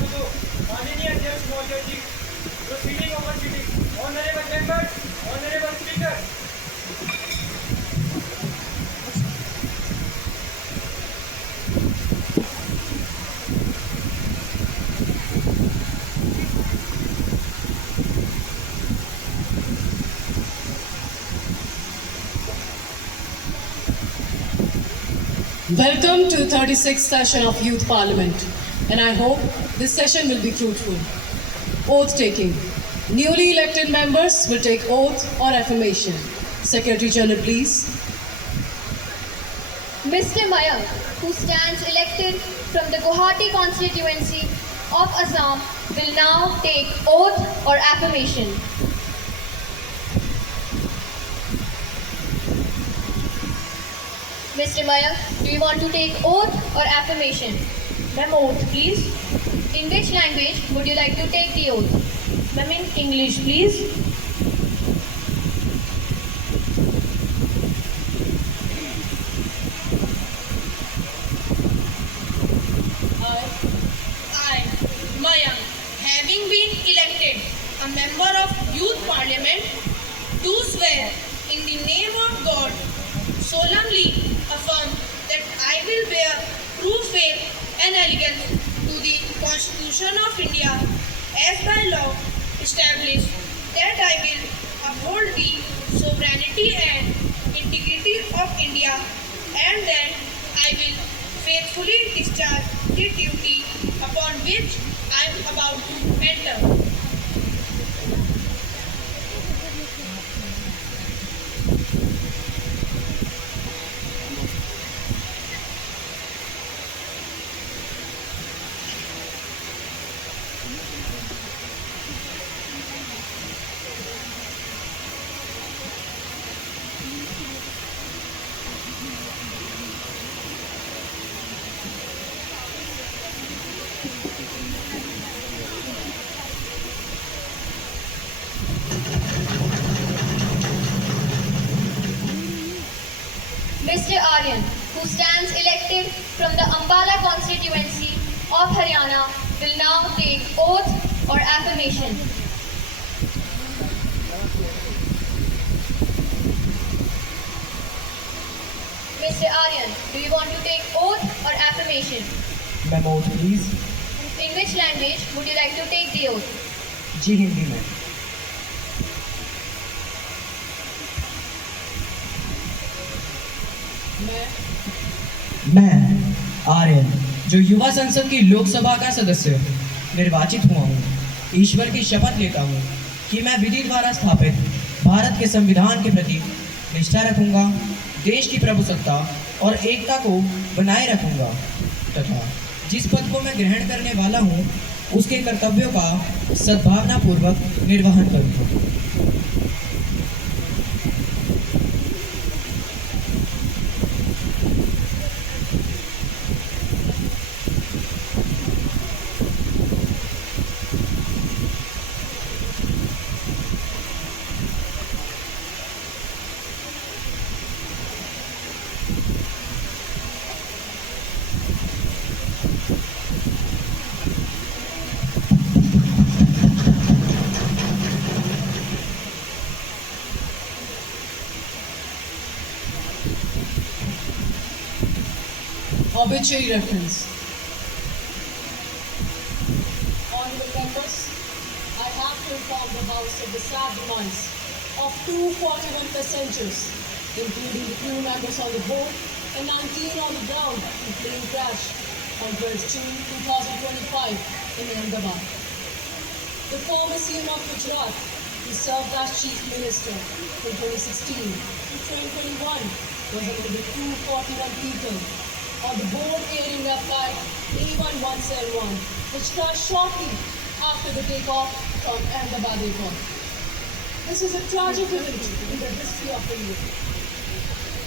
सुनो माननीय अध्यक्ष महोदय जी, proceeding over sitting, honorable members, honorable speaker. Welcome to the 36th session of Youth Parliament, and I hope this session will be fruitful. Oath taking. Newly elected members will take oath or affirmation. Secretary General, please. Mr. Mayank, who stands elected from the Guwahati constituency of Assam, will now take oath or affirmation. Mr. Mayank, do you want to take oath or affirmation? Ma'am, oath, please. In which language would you like to take the oath? Ma'am, in English, please. I, Mayank, having been elected a member of Youth Parliament, do swear in the name of God, solemnly affirm that I will bear true faith and allegiance to the Constitution of India as by law established, that I will uphold the sovereignty and integrity of India, and that I will faithfully discharge the duty upon which I am about to enter. Mr. Aryan, who stands elected from the Ambala constituency of Haryana, will now take oath or affirmation. Mr. Aryan, do you want to take oath or affirmation? Ma'am, oath, please. In which language would you like to take the oath? जी हिंदी में. मैं आर्यन, जो युवा संसद की लोकसभा का सदस्य निर्वाचित हुआ हूँ, ईश्वर की शपथ लेता हूँ कि मैं विधि द्वारा स्थापित भारत के संविधान के प्रति निष्ठा रखूंगा, देश की प्रभुसत्ता और एकता को बनाए रखूंगा तथा जिस पद को मैं ग्रहण करने वाला हूँ उसके कर्तव्यों का सद्भावनापूर्वक निर्वहन करूंगा. Obituary reference. Honorable members, I have to inform the House of the sad demise of 241 passengers, including the crew members on the board and 19 on the ground in plane crash on 12th June 2025 in Ahmedabad. The former CM of Gujarat, who served as Chief Minister from 2016 to 2021, was among the 241 people on the board aiding that flight A1171, which crashed shortly after the takeoff from Ahmedabad Airport. This is a tragic event in the history of India.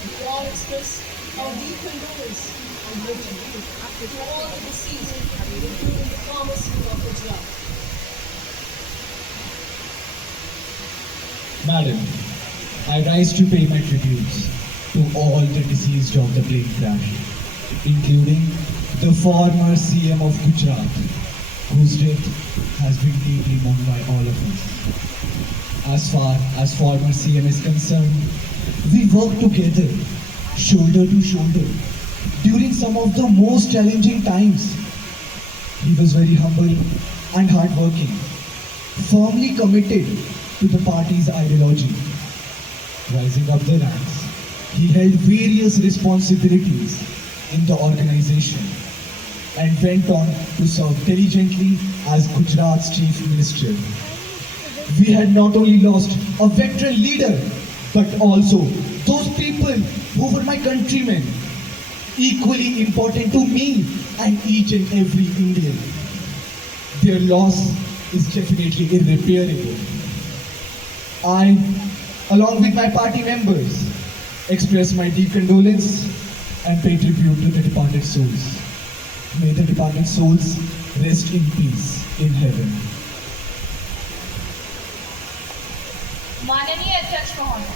We all express our deep condolence and gratitude to all the deceased, including the former CM of Gujarat. Madam, I rise to pay my tributes to all the deceased of the plane crash, including the former CM of Gujarat, whose death has been deeply mourned by all of us. As far as former CM is concerned, we worked together, shoulder to shoulder, during some of the most challenging times. He was very humble and hardworking, firmly committed to the party's ideology. Rising up the ranks, he held various responsibilities in the organization and went on to serve diligently as Gujarat's Chief Minister. We had not only lost a veteran leader, but also those people who were my countrymen, equally important to me and each and every Indian. Their loss is definitely irreparable. I, along with my party members, express my deep condolence and pay tribute to the departed souls. May the departed souls rest in peace in heaven. माननीय अध्यक्ष महोदय,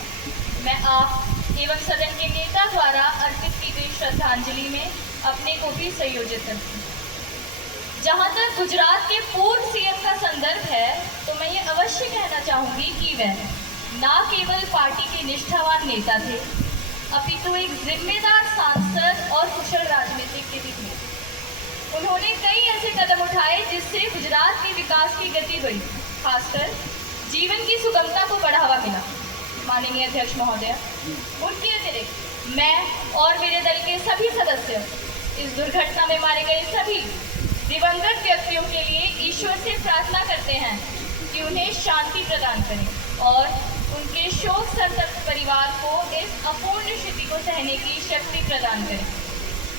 मैं आप एवं सदन के नेता द्वारा अर्पित की गई श्रद्धांजलि में अपने को भी संयोजित करती हूँ। जहाँ तक गुजरात के पूर्व सीएम का संदर्भ है, तो मैं ये अवश्य कहना चाहूँगी कि वह न केवल पार्टी के निष्ठावान नेता थे, अपितु एक जिम्मेदार सांसद और कुशल राजनीतिज्ञ भी थे। उन्होंने कई ऐसे कदम उठाए जिससे गुजरात के विकास की गति बढ़ी, खासकर जीवन की सुगमता को बढ़ावा मिला। माननीय अध्यक्ष महोदय, उनके अतिरिक्त मैं और मेरे दल के सभी सदस्य इस दुर्घटना में मारे गए सभी दिवंगत व्यक्तियों के लिए ईश्वर से प्रार्थना करते हैं कि उन्हें शांति प्रदान करें और उनके शोक संतप्त परिवार को इस अपूर्ण स्थिति को सहने की शक्ति प्रदान करें।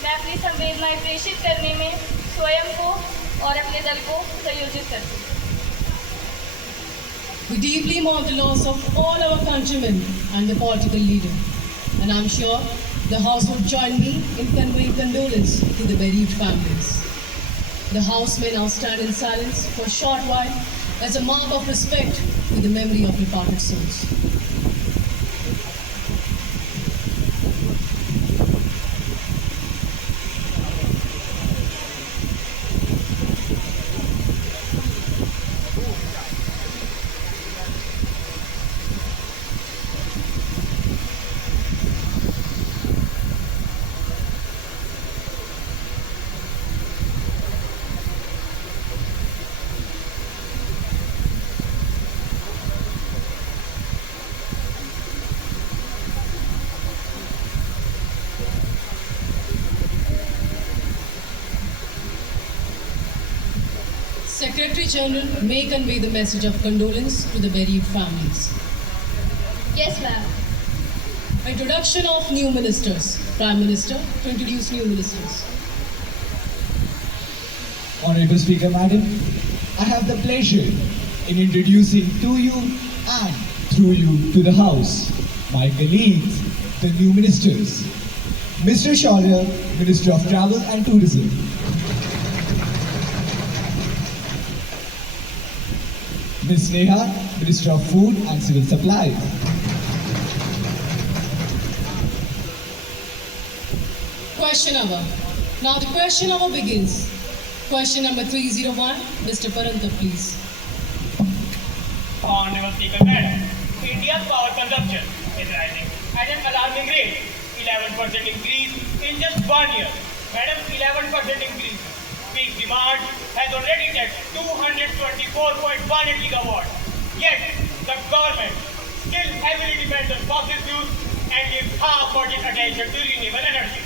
मैं अपनी संवेदनाएं प्रेषित करने में स्वयं को और अपने दल को संयोजित करती हूँ। We deeply mourn the loss of all our countrymen and the political leader, and I'm sure the House would join me in conveying condolence to the bereaved families. The House may now stand in silence for a short while as a mark of respect to the memory of departed souls. Secretary General may convey the message of condolence to the bereaved families. Yes, ma'am. Introduction of new ministers. Prime Minister to introduce new ministers. Honorable Speaker Madam, I have the pleasure in introducing to you and through you to the House my colleagues, the new ministers. Mr. Shaurya, Minister of Travel and Tourism. Ms. Neha, Minister of Food and Civil Supplies. Question hour. Now the question hour begins. Question number 301, Mr. Paranta, please. Honorable Speaker Madam, India's power consumption is rising at an alarming rate. 11% increase in just 1 year. Madam, 11% increase. Peak demand has already touched 224.18 gigawatts. Yet, the government still heavily depends on fossil fuels and gives half-hearted attention to renewable energy.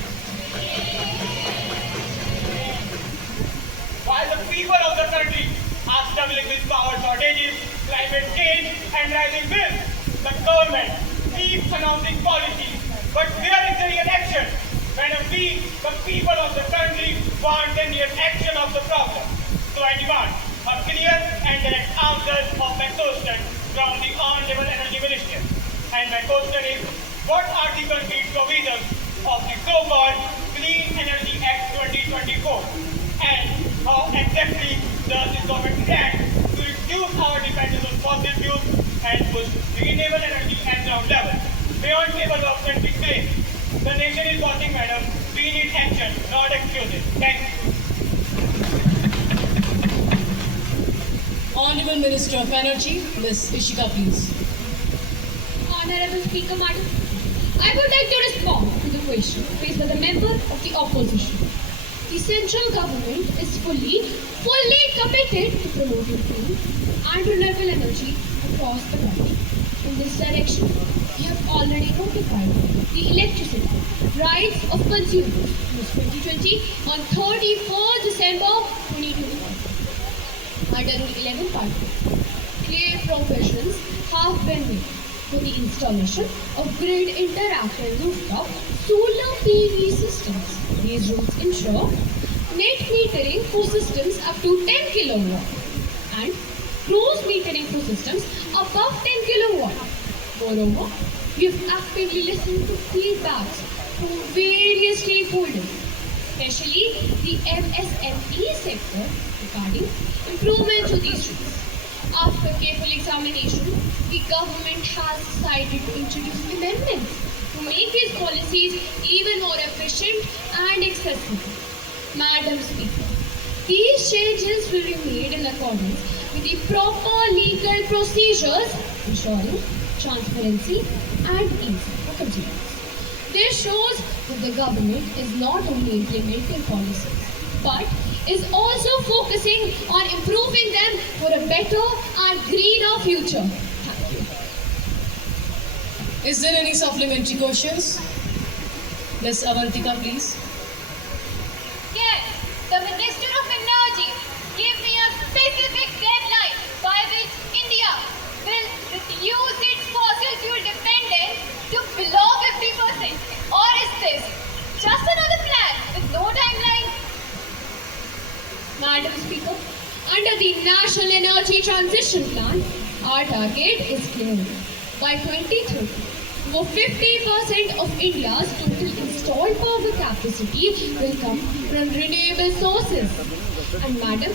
While the people of the country are struggling with power shortages, climate change, and rising bills, the government keeps announcing policies, but where is the real action? Madam, we, the people of the country, want the real action of the problem. So I demand a clear and direct answer of my question from the Honorable Energy Minister. And my question is, what are the concrete provisions of the so-called Clean Energy Act 2024? And how exactly does this government act to reduce our dependence on fossil fuels and push renewable energy at ground level? Beyond development claims, the nation is watching, madam. We need action, not excuses. Thank you. Minister of Energy, Ms. Ishika, please. Honorable Speaker, Madam, I would like to respond to the question faced by the member of the opposition. The central government is fully committed to promoting clean and renewable energy across the country. In this direction, we have already notified the Electricity Rights of Consumers, Ms. 2020, on 31st December 2021. Under Rule 11 Part 2, clear provisions have been made for the installation of grid interactive rooftop solar PV systems. These rules ensure net metering for systems up to 10 kilowatt and gross metering for systems above 10 kilowatt. Moreover, we have actively listened to feedbacks from various stakeholders, especially the MSME sector, regarding improvement to these rules. After careful examination, the government has decided to introduce amendments to make these policies even more efficient and accessible. Madam Speaker, these changes will be made in accordance with the proper legal procedures, ensuring transparency and ease for consumers. This shows that the government is not only implementing policies, but is also focusing on improving them for a better and greener future. Thank you. Is there any supplementary questions? Ms. Avantika, please. Yes, the Minister of Energy gave me a specific deadline by which India will reduce its fossil fuel dependence to below 50%. Or is this just another plan with no timeline? Madam Speaker, under the National Energy Transition Plan, our target is clear. By 2030, over 50% of India's total installed power capacity will come from renewable sources. And Madam,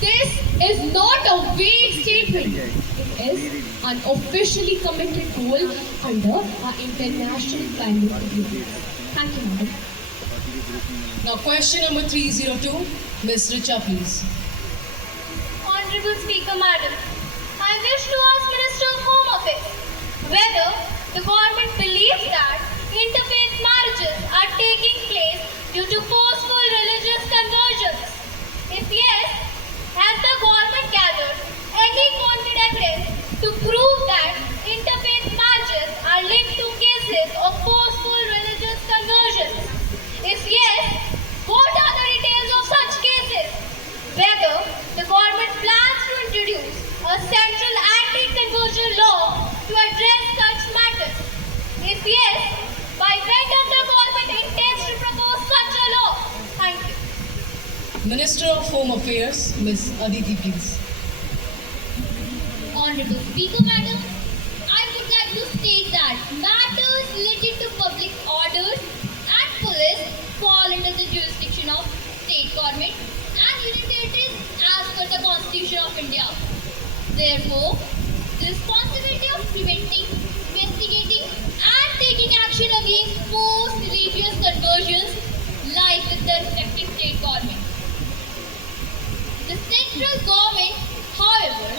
this is not a vague statement. It is an officially committed goal under our international climate agreement. Thank you, Madam. Now question number 302, Ms. Richa, please. Honorable Speaker, Madam, I wish to ask Minister of Home Affairs whether the government believes that interfaith marriages are taking place due to forceful religious conversions. If yes, has the government gathered any concrete evidence to prove that interfaith marriages are linked to cases of forceful religious conversions? If yes, what are the details of such cases? Whether the government plans to introduce a central anti-conversion law to address such matters? If yes, by when does the government intends to propose such a law? Thank you. Minister of Home Affairs, Ms. Aditi, please. Honorable Speaker, Madam, I would like to state that matters related to public orders and police fall under the jurisdiction of state government and union territories as per the Constitution of India. Therefore, the responsibility of preventing, investigating and taking action against forced religious conversions lies with the respective state government. The central government, however,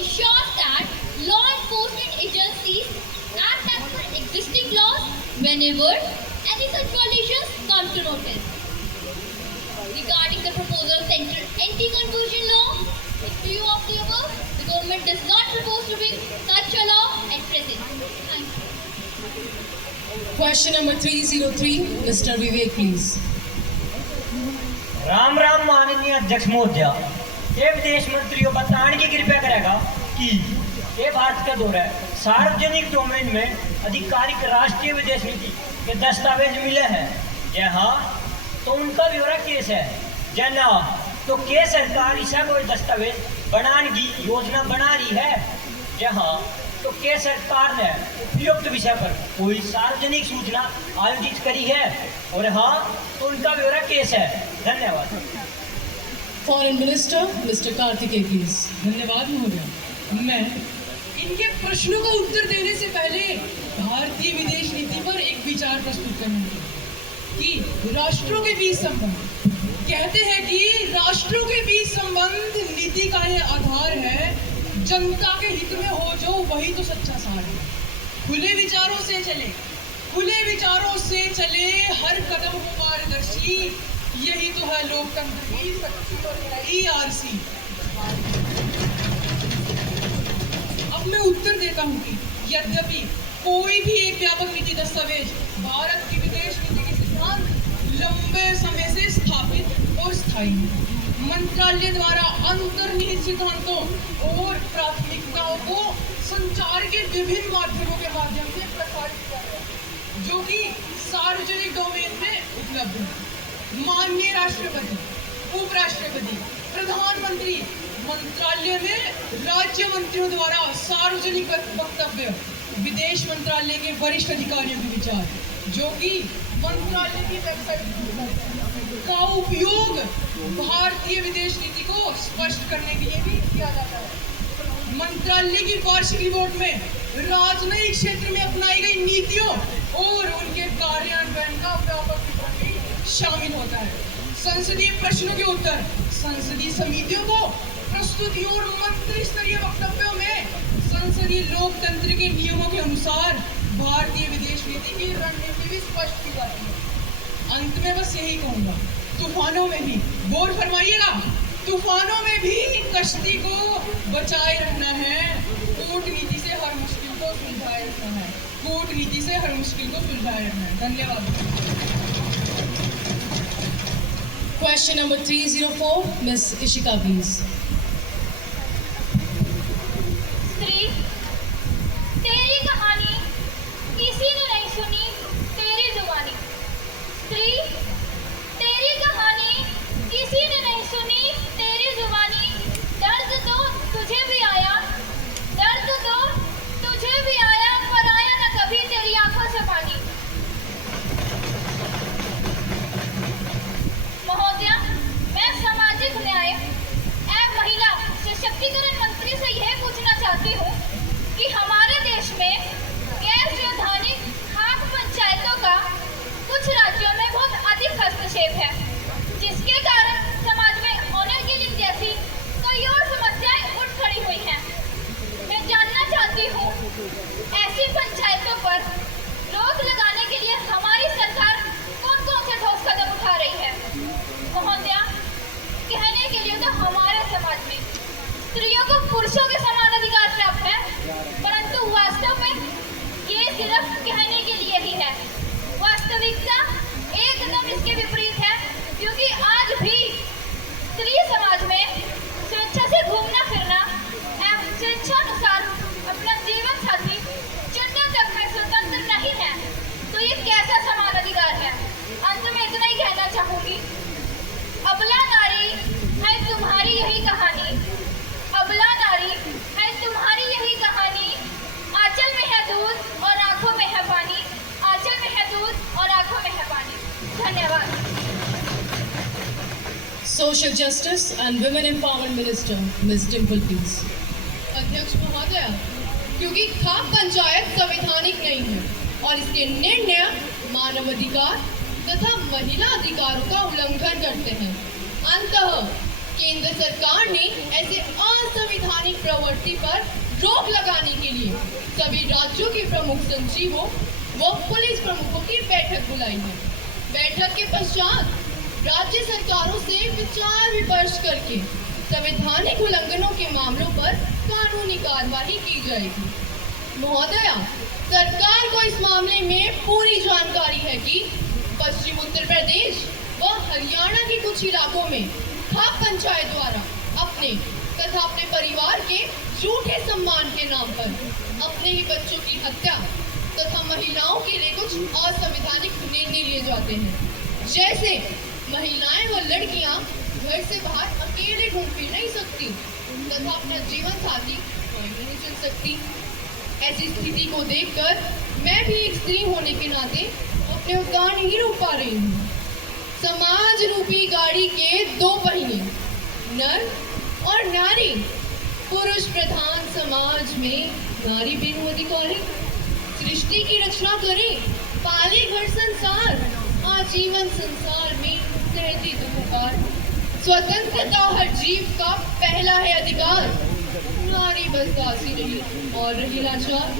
ensures that law enforcement agencies act as per existing laws whenever any such violations come to notice. Regarding the proposal of central anti-conversion law, in view of the above, the government does not propose to bring such a law at present. Thank you. Question number 303, Mr. Vivek, please. Ram Ram माननीय अध्यक्ष महोदय, ये विदेश मंत्रियों बताने की कृपया करेगा कि ये भारत का दौरा है। सार्वजनिक डोमेन में आधिकारिक राष्ट्रीय विदेश नीति के दस्तावेज मिले हैं। जय हाँ, तो उनका ब्यौरा केस है। जय ना, तो के सरकार ऐसा कोई दस्तावेज बनाने की योजना बना रही है। जय हाँ, तो के सरकार ने उपयुक्त विषय पर कोई सार्वजनिक सूचना आयोजित करी है। और हाँ, तो उनका ब्यौरा केस है। धन्यवाद। Foreign minister mister Kartikeya, please. धन्यवाद महोदय। मैं इनके प्रश्नों का उत्तर देने से पहले भारतीय विदेश नीति पर एक विचार प्रस्तुत करना कि राष्ट्रों के बीच संबंध, कहते हैं कि राष्ट्रों के बीच संबंध नीति का यह आधार है जनता के हित में हो जो वही तो सच्चा सार है। खुले विचारों से चले, खुले विचारों से चले, हर कदम हो पारदर्शी, यही तो है लोकतंत्र की सच्ची और नई आरसी। अब मैं उत्तर देता हूँ कि यद्यपि कोई भी एक व्यापक नीति दस्तावेज भारत की विदेश नीति के सिद्धांत लंबे समय से स्थापित और स्थायी है। मंत्रालय द्वारा अंतर्निहित सिद्धांतों और प्राथमिकताओं को संचार के विभिन्न माध्यमों के माध्यम से प्रसारित किया गया, जो कि सार्वजनिक डोमेन में उपलब्ध है। माननीय राष्ट्रपति, उपराष्ट्रपति, प्रधानमंत्री मंत्रालय में राज्य मंत्रियों द्वारा सार्वजनिक वक्तव्य, विदेश मंत्रालय के वरिष्ठ अधिकारियों के विचार, जो कि मंत्रालय की वेबसाइट का उपयोग भारतीय विदेश नीति को स्पष्ट करने के लिए भी किया जाता है। मंत्रालय की वार्षिक रिपोर्ट में राजनयिक क्षेत्र में अपनाई गई नीतियों और उनके कार्यान्वयन का व्यापक विवरण भी शामिल होता है। संसदीय प्रश्नों के उत्तर, संसदीय समितियों को प्रस्तुतियों और मंत्री स्तरीय वक्तव्यों में संसदीय लोकतंत्र के नियमों के अनुसार भारतीय विदेश नीति की रणनीति भी स्पष्ट की जाती है। अंत में बस यही कहूंगा, तूफानों में भी, गौर फरमाइएगा, तूफानों में भी कश्ती को बचाए रखना है, कूटनीति से हर मुश्किल को सुलझाए रखना है, कूटनीति से हर मुश्किल को सुलझाए रखना है। धन्यवाद। Question number 304, Miss Ishika, please. स्त्री, तेरी कहानी किसी ने नहीं सुनी, तेरी जुबानी। स्त्री, तेरी कहानी किसी ने नहीं सुनी, तेरी जुबानी। दर्द तो तुझे भी आया, दर्द तो तुझे भी आया, पर आया न कभी तेरी आंखों से पानी। महोदया, मैं सामाजिक न्याय एवं महिला सशक्तिकरण मंत्री से यह पूछना चाहती हूँ कि हमारे देश में गैर संवैधानिक खाप पंचायतों का कुछ राज्यों में बहुत अधिक हस्तक्षेप है, जिसके कारण समाज में ऑनर किलिंग जैसी कई और समस्याएं उठ खड़ी हुई हैं। मैं जानना चाहती हूँ, ऐसी पंचायतों पर रोक लगाने के लिए हमारी सरकार कौन कौन से ठोस कदम उठा रही है। महोदया, कहने के लिए तो हमारे समाज में स्त्रियों को पुरुषों के समान अधिकार प्राप्त है, परंतु वास्तव में ये सिर्फ कहने के लिए ही है। वास्तविकता एकदम इसके विपरीत है, क्योंकि आज भी स्त्री समाज में स्वेच्छा से घूमना फिरना एवं स्वेच्छानुसार अपना जीवन साथी चुनने तक में स्वतंत्र नहीं है। तो ये कैसा समान अधिकार है। अंत में इतना ही कहना चाहूंगी, अबला नारी है तुम्हारी यही कहानी, अबला नारी है तुम्हारी यही कहानी। आंचल में है दूध और आंखों में है पानी, आंचल में है दूध और आंखों में है पानी। धन्यवाद। Social Justice and Women Empowerment Minister, Ms. Dimple, please. अध्यक्ष महोदय, क्योंकि खाप पंचायत संवैधानिक नहीं है और इसके निर्णय मानवाधिकार तथा महिला अधिकारों का उल्लंघन करते हैं, अंततः केंद्र सरकार ने ऐसे असंवैधानिक प्रवृत्ति पर रोक लगाने के लिए सभी राज्यों के प्रमुख सचिवों व पुलिस प्रमुखों की बैठक बुलाई है। बैठक के पश्चात राज्य सरकारों से विचार विमर्श करके संवैधानिक उल्लंघनों के मामलों पर कानूनी कार्रवाई की जाएगी। महोदया, सरकार को इस मामले में पूरी जानकारी है कि पश्चिम उत्तर प्रदेश व हरियाणा के कुछ इलाकों में खाप पंचायत द्वारा अपने तथा अपने परिवार के झूठे सम्मान के नाम पर अपने ही बच्चों की हत्या तथा महिलाओं के लिए कुछ असंवैधानिक निर्णय लिए जाते हैं, जैसे महिलाएं व लड़कियां घर से बाहर अकेले घूम फिर नहीं सकती तथा अपना जीवन साथी नहीं चुन सकती। ऐसी स्थिति को देखकर मैं भी एक स्त्री होने के नाते अपने उद्गार नहीं रोक पा रही हूँ। समाज रूपी गाड़ी के दो पहिए, नर और नारी। पुरुष प्रधान समाज में नारी बिनु अधिकारी, सृष्टि की रचना करें, पाले घर संसार, आजीवन संसार में सहती दुखकार। स्वतंत्रता हर जीव का पहला है अधिकार, नारी आई बस दासी रही और रही लाचार।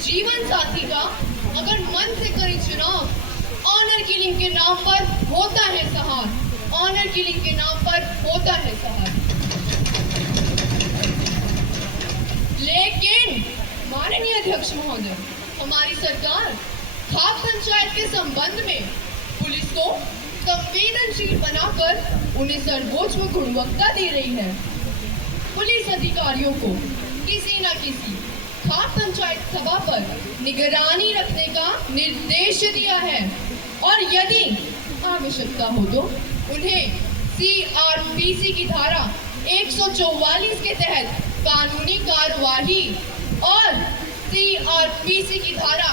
जीवन साथी का अगर मन से करें चुनाव, ऑनर किलिंग के नाम पर होता है सहार, ऑनर किलिंग के नाम पर होता है सहार। लेकिन माननीय अध्यक्ष महोदय, हमारी सरकार खाप पंचायत के संबंध में पुलिस को संवेदनशील बनाकर उन्हें सर्वोच्च गुणवत्ता दे रही है। पुलिस अधिकारियों को किसी न किसी खाप पंचायत सभा पर निगरानी रखने का निर्देश दिया है और यदि आवश्यकता हो तो उन्हें CRPC की धारा 144 के तहत कानूनी कार्यवाही और CRPC की धारा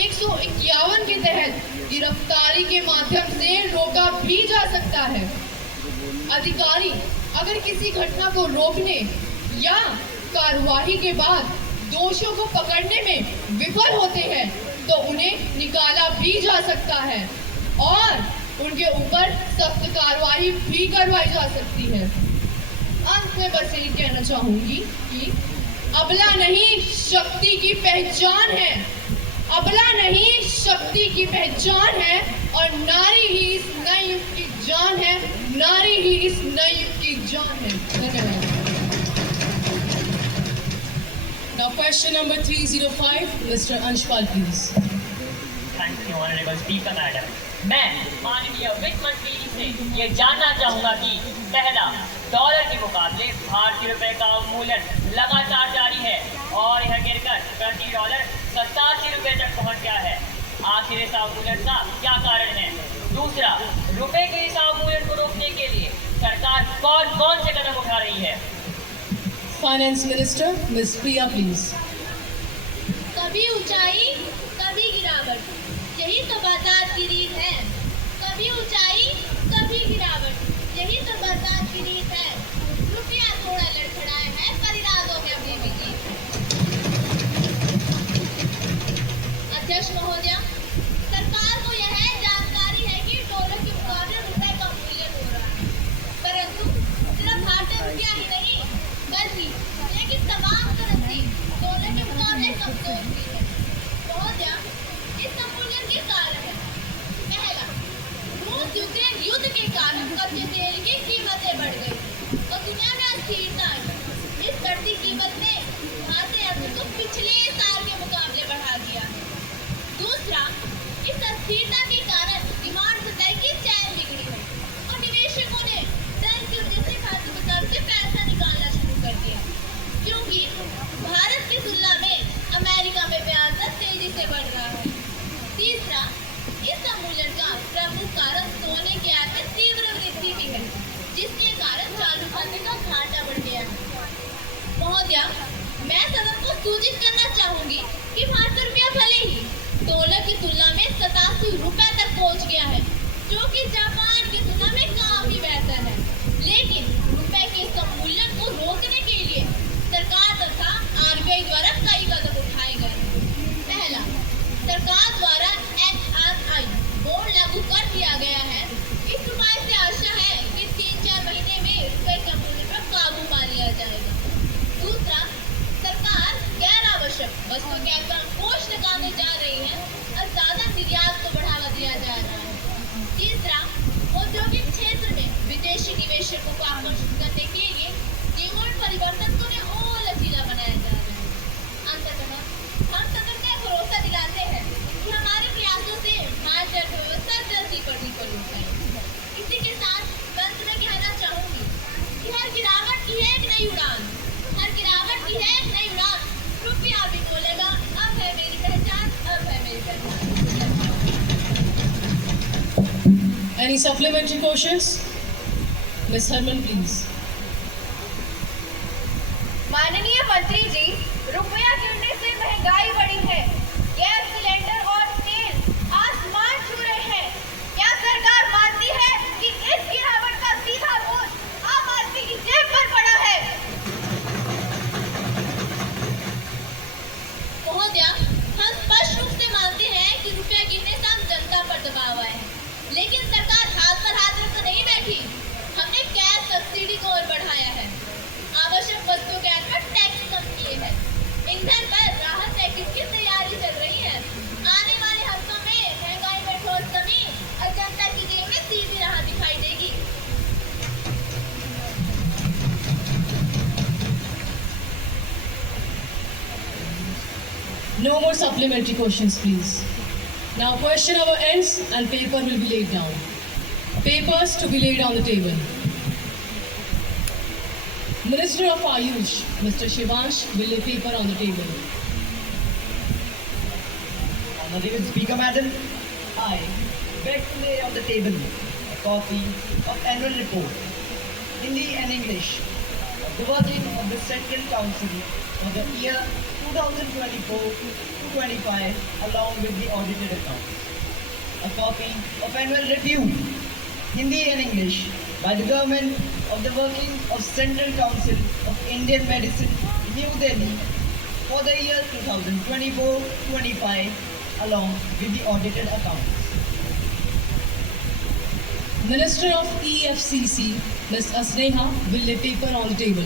151 के तहत गिरफ्तारी के माध्यम से रोका भी जा सकता है। अधिकारी अगर किसी घटना को रोकने या कार्यवाही के बाद दोषियों को पकड़ने में विफल होते हैं तो उन्हें निकाला भी जा सकता है और उनके ऊपर सख्त कार्रवाई भी करवाई जा सकती है। अंत में बस यही कहना चाहूंगी कि अबला नहीं शक्ति की पहचान है, अबला नहीं शक्ति की पहचान है और नारी ही इस नए युग की जान है, नारी ही इस नए युग की जान है। धन्यवाद। Now question number 305, Mr. Anshpal, please. Thank you honourable speaker madam. मैं माननीय वित्त मंत्री जी से ये जानना चाहूँगा कि पहला, डॉलर के मुकाबले भारतीय रुपए का अवमूल्यन लगातार जारी है और यह गिरकर प्रति डॉलर 87 रुपए तक पहुँच गया है। आखिर इस अवमूल्यन का क्या कारण है? दूसरा, रुपए के इस अवमूल्यन को रोकने के लिए सरकार कौन कौन से कदम उठा रही है? Finance Minister, Ms. Priya, please. कभी ऊंचाई कभी गिरावट, यही तो बाजार की रीत है। कभी ऊंचाई कभी गिरावट, यही तो बाजार की रीत है। रुपया थोड़ा लड़खड़ाया है पर इरादों में अभी भी जीत है। अध्यक्ष महोदय, सरकार को यह जानकारी है कि डॉलर के मुकाबले रुपए का मूल्य हो रहा है, परंतु सिर्फ भारतीय रुपया ही नहीं बल्कि लेकिन तमाम करेंसी डॉलर के मुकाबले कमजोर हुई है। महोदय, इस अवमूल्यन के कारण है। पहला, रूस यूक्रेन युद्ध के कारण कच्चे तेल की कीमतें बढ़ गई और दुनिया में अस्थिरता आई। इस बढ़ती कीमत ने भारतीय अर्थव्यवस्था को पिछले साल के मुकाबले बढ़ा दिया है। दूसरा, इस अस्थिरता के कारण डिमांड सप्लाई की चैन बिगड़ी है और निवेशकों ने धन की वजह से खाद्य बाजार से पैसा निकालना शुरू कर दिया, क्योंकि भारत की तुलना में अमेरिका में ब्याज दर तेजी से बढ़ रहा है। तीसरा, इस अवमूल्यन का प्रमुख कारण सोने के आय में तीव्र वृद्धि भी है, जिसके कारण चालू खाते का घाटा बढ़ गया है। महोदय, मैं सदन को सूचित करना चाहूंगी कि भारतीय रुपया भले ही डॉलर की तुलना में 87 रुपए तक पहुंच गया है, जो कि जापान की तुलना में काफी बेहतर है, लेकिन रुपए के इस अवमूल्यन को रोकने के लिए सरकार तथा RBI द्वारा कई कदम उठाए गए। पहला, सरकार द्वारा XRI बॉन्ड लागू कर दिया गया है। इस उपाय से आशा है कि 3-4 महीने में रुपए के अवमूल्यन पर काबू पा लिया जाएगा। दूसरा, सरकार गैर आवश्यक वस्तु कर पर अंकुश लगाने जा रही है और ज्यादा निर्यात को बढ़ावा दिया जा रहा है। तीसरा, औद्योगिक क्षेत्र में विदेशी निवेशकों को आकर्षित करने के लिए कीमत परिवर्तन को और लचीला बनाया जा रहा है। अंततः हम सदन में भरोसा दिलाते हैं कि हमारे प्रयासों से भारतीय अर्थव्यवस्था जल्दी पर उठ जाएगी। इसी के साथ अंत में कहना चाहूंगी कि हर गिरावट की है एक नई उड़ान, हर गिरावट की है एक नई उड़ान। रुपया भी बोलेगा, अब है मेरी पहचान, अब है मेरी पहचान। Any supplementary questions? Ms. Herman, please. माननीय मंत्री जी, रुपया गिरने से महंगाई बढ़ी है, गैस सिलेंडर और तेल आसमान छू रहे हैं। क्या सरकार मानती है कि इस गिरावट का सीधा बोझ आम आदमी की जेब पर पड़ा है? महोदय, हम स्पष्ट रूप से मानते हैं कि रुपया गिरने से आम जनता पर दबाव आया है, लेकिन सरकार हाथ पर हाथ रख नहीं बैठी। हमने गैस सब्सिडी को और बढ़ाया है, आवश्यक वस्तुओं के पर tax No more supplementary questions, please. Now question hour ends and paper will be laid down. Papers to be laid on the table. Minister of Ayush, Mr. Shivansh, will lay paper on the table. Honorable Speaker, Madam, I beg to lay on the table a copy of annual report, Hindi and English, of the working of the Central Council for the year 2024-25 along with the audited accounts. A copy of annual review, Hindi and English, by the government of the working of Central Council of Indian Medicine, New Delhi, for the year 2024-25 along with the audited accounts. Minister of EFCC, Ms. Asneha, will lay paper on the table.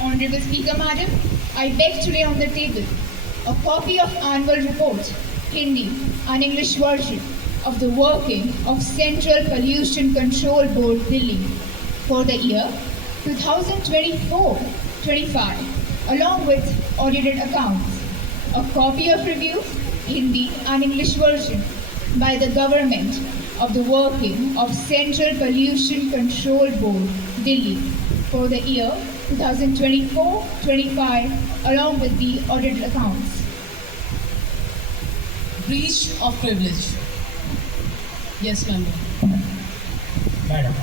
Honorable Speaker, Madam, I beg to lay on the table a copy of annual report, Hindi and English version of the working of Central Pollution Control Board, Delhi, for the year 2024-25, along with audited accounts. A copy of review, Hindi and English version by the government of the working of Central Pollution Control Board, Delhi, for the year 2024-25, along with the audited accounts. Breach of privilege. Yes, member. Madam,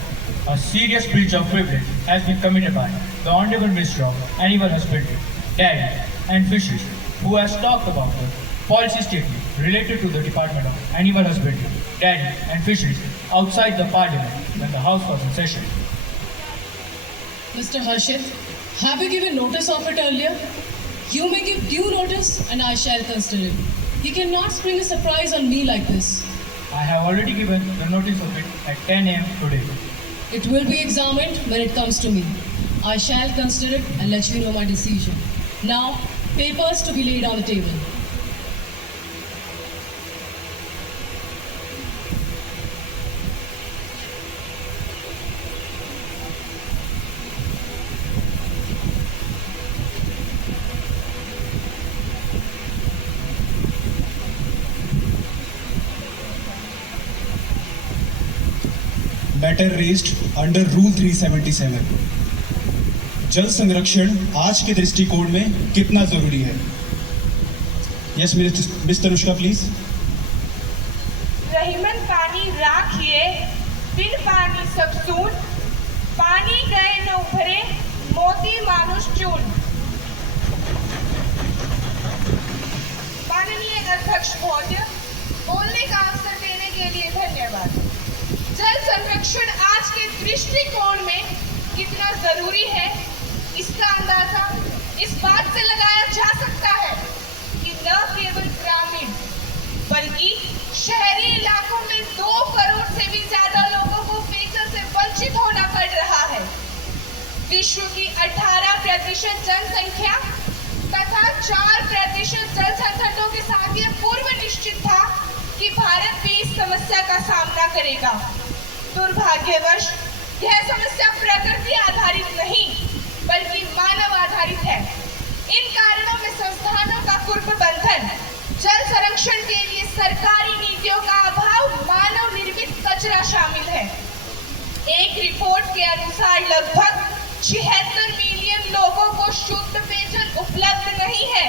a serious breach of privilege has been committed by the Honorable Minister of Animal Husbandry, Dairy and Fisheries, who has talked about the policy statement related to the Department of Animal Husbandry, Dairy and Fisheries outside the Parliament when the House was in session. Mr. Harshit, have you given notice of it earlier? You may give due notice and I shall consider it. You cannot spring a surprise on me like this. I have already given the notice of it at 10 a.m. today. It will be examined when it comes to me. I shall consider it and let you know my decision. Now, papers to be laid on the table. Matter raised under rule 377। जल संरक्षण आज के दृष्टिकोण में कितना जरूरी है? Yes miss Tanushka please. Rahiman पानी राखिए, बिन पानी सब सून, पानी गए न उभरे, मोती मानुष चून। माननीय अध्यक्ष महोदय, बोलने का अवसर देने के लिए धन्यवाद। जल संरक्षण आज के दृष्टिकोण में कितना जरूरी है, इसका अंदाजा इस बात से लगाया जा सकता है कि न केवल ग्रामीण बल्कि शहरी इलाकों में 2 करोड़ से भी ज्यादा लोगों को पेयजल से वंचित होना पड़ रहा है। विश्व की 18% जनसंख्या तथा 4% जल संकटों के साथ ये पूर्व निश्चित था कि भारत भी इस समस्या का सामना करेगा। दुर्भाग्यवश यह समस्या प्रकृति आधारित नहीं बल्कि मानव आधारित है। इन कारणों में संस्थानों का कुप्रबंधन, जल संरक्षण के लिए सरकारी नीतियों का अभाव, मानव निर्मित कचरा शामिल है। एक रिपोर्ट के अनुसार लगभग 76 मिलियन लोगों को शुद्ध पेयजल उपलब्ध नहीं है।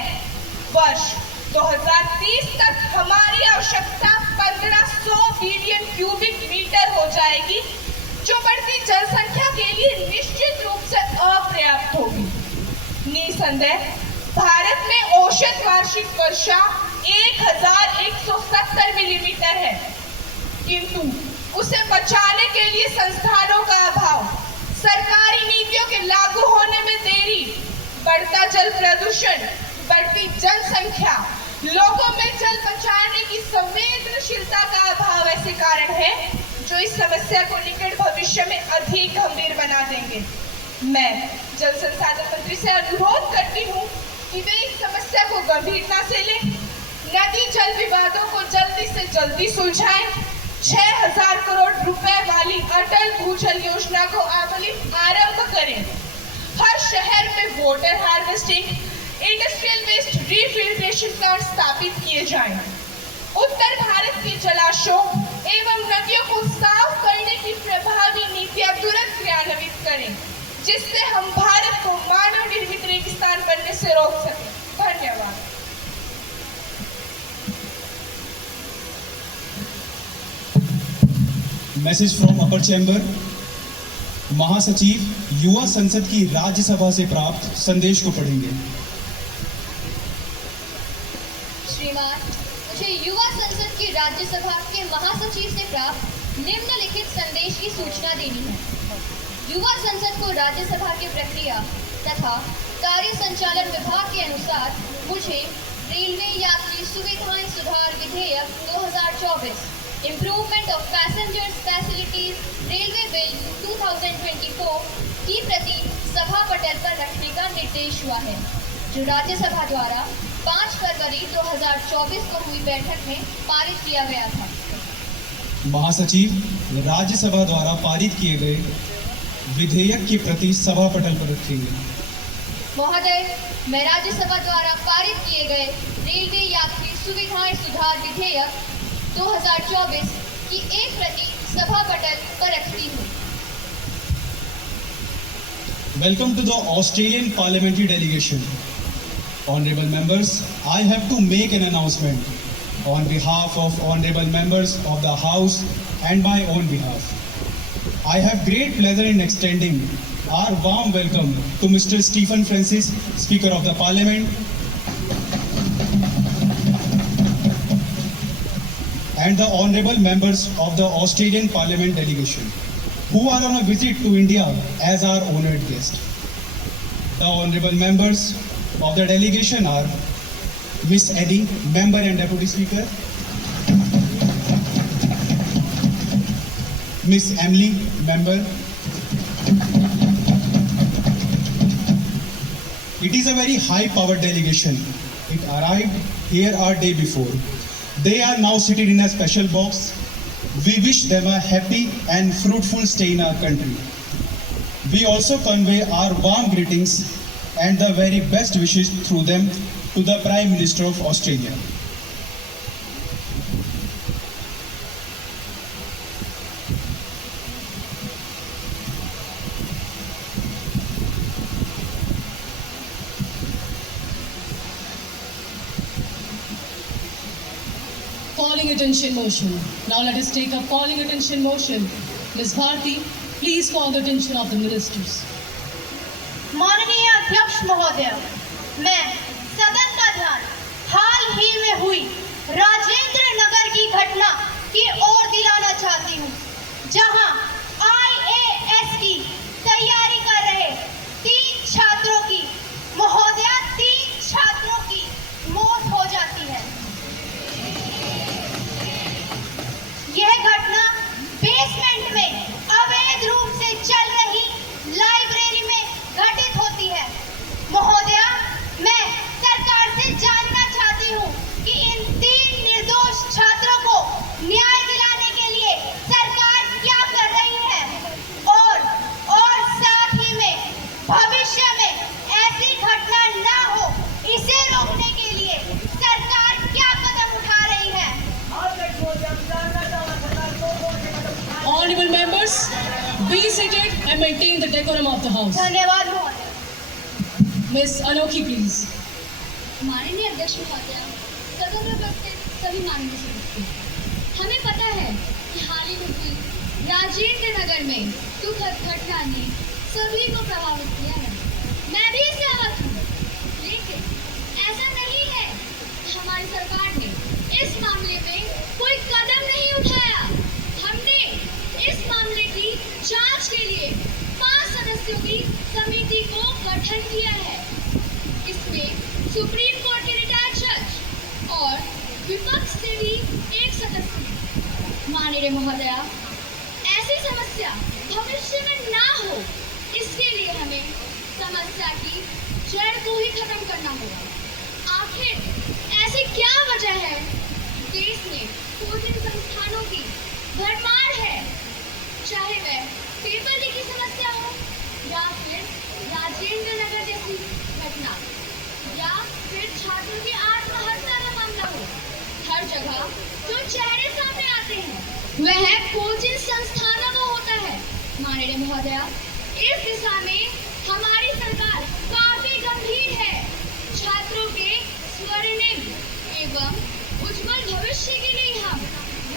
वर्ष 2030 तक हमारी आवश्यकता 1500 बिलियन क्यूबिक मीटर हो जाएगी, जो बढ़ती जनसंख्या के लिए निश्चित रूप से अपर्याप्त होगी। निसंदेह भारत में औसत वार्षिक वर्षा 1170 मिलीमीटर है, किंतु उसे बचाने के लिए संस्थानों का अभाव, सरकारी नीतियों के लागू होने में देरी, बढ़ता जल प्रदूषण, बढ़ती जनसंख्या, लोगों में जल बचाने की संवेदनशीलता का अभाव ऐसे कारण है जो इस समस्या को निकट भविष्य में अधिक गंभीर बना देंगे। मैं जल संसाधन मंत्री से अनुरोध करती हूँ कि वे इस समस्या को गंभीरता से लें, नदी जल विवादों को जल्दी से जल्दी सुलझाएं, 6000 करोड़ रुपए वाली अटल भूजल योजना को आरंभ करें, हर शहर में water harvesting, industrial waste refiltration plant स्थापित किए जाएं। उत्तर भारत के जलाशयों एवं नदियों को साफ करने की प्रभावी नीतियां तुरंत क्रियान्वित करें, जिससे हम भारत को मानव निर्मित रेगिस्तान बनने से रोक सकें। धन्यवाद। Message from upper chamber. महासचिव युवा संसद की राज्यसभा से प्राप्त संदेश को पढ़ेंगे। श्रीमान, मुझे युवा संसद की राज्यसभा के महासचिव से प्राप्त निम्नलिखित संदेश की सूचना देनी है। युवा संसद को राज्यसभा की प्रक्रिया तथा कार्य संचालन विभाग के अनुसार मुझे रेलवे यात्री सुविधाएं सुधार विधेयक 2024 improvement of passengers facilities railway bill 2024 की प्रति सभा पटल पर रखने का निर्देश हुआ है, जो राज्यसभा द्वारा 5 फरवरी 2024 को हुई बैठक में पारित किया गया था। महासचिव, राज्यसभा द्वारा पारित किए गए विधेयक की प्रति सभा पटल पर रखेंगे। महोदय, मैं राज्यसभा द्वारा पारित किए गए रेलवे यात्री सुविधाएं सुधार विधेयक 2024 की एक प्रति सभा पटल पर रखती हूँ। Welcome to the Australian Parliamentary Delegation. Honorable members, I have to make an announcement on behalf of honorable members of the House and my own behalf. I have great pleasure in extending our warm welcome to Mr. Stephen Francis, Speaker of the Parliament, and the honorable members of the Australian Parliament delegation, who are on a visit to India as our honoured guest. The honorable members of the delegation are Miss Eddie, Member and Deputy Speaker, Miss Emily, Member. It is a very high-powered delegation. It arrived here our day before. They are now seated in a special box. We wish them a happy and fruitful stay in our country. We also convey our warm greetings and the very best wishes through them to the Prime Minister of Australia. Calling attention motion. Now let us take up calling attention motion. Ms. Bharti, please call the attention of the ministers. माननीय अध्यक्ष महोदय, मैं सदन का ध्यान हाल ही में हुई राजेंद्र नगर की घटना की ओर दिलाना चाहती हूँ, जहां IAS की तैयारी कर रहे 3 छात्रों की महोदय 3 छात्रों की मौत हो जाती है। यह घटना बेसमेंट में अवैध रूप से चल रही लाइब्रेरी में घटित होती है। महोदय, मैं सरकार से जानना चाहती हूँ कि इन 3 निर्दोष छात्रों को न्याय दिलाने के लिए सरकार क्या कर रही है, और साथ ही में भविष्य में ऐसी घटना ना हो, इसे रोकने के लिए सरकार क्या कदम उठा रही है। Honorable members, be seated and maintain the decorum of the house. धन्यवाद महोदय। Miss Anokhi, please. माननीय अध्यक्ष महोदय, सदन में उपस्थित सभी माननीय सदस्य, हमें पता है कि हाल ही में हुई राजेंद्र नगर में दुखद घटना ने सभी को प्रभावित किया है। मैं भी सहमत हूँ, लेकिन ऐसा नहीं है कि हमारी सरकार ने इस मामले में कोई कदम नहीं उठाया। हमने इस मामले की जांच के लिए 5 सदस्यों की समिति को गठन किया है। इसमें सुप्रीम कोर्ट के रिटायर्ड जज और विपक्ष से भी एक सदस्य। माननीय महोदया, ऐसी समस्या भविष्य में ना हो, इसके लिए हमें समस्या की जड़ को ही खत्म करना होगा। आखिर ऐसी क्या वजह है देश में कोचिंग संस्थानों की भरमार है, चाहे वह पेपर लीक की समस्या हो या फिर राजेंद्र नगर जैसी घटना या महोदया, इस दिशा में हमारी सरकार काफी गंभीर है। छात्रों के स्वर्णिम एवं उज्जवल भविष्य के लिए हम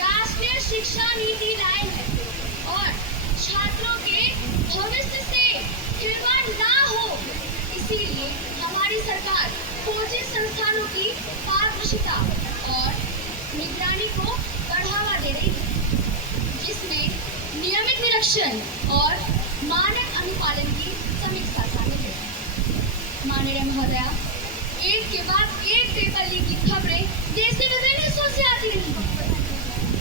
राष्ट्रीय शिक्षा नीति लाए हैं और छात्रों के भविष्य से खिलवाड़ ना हो, इसीलिए हमारी सरकार कोचिंग संस्थानों की पारदर्शिता और निगरानी को बढ़ावा दे रही है, जिसमें नियमित निरीक्षण और मानक अनुपालन की समीक्षा शामिल है। माननीय महोदया, एक के बाद एक पेपर लीक की खबरें देश के विभिन्न हिस्सों से आती रही हैं।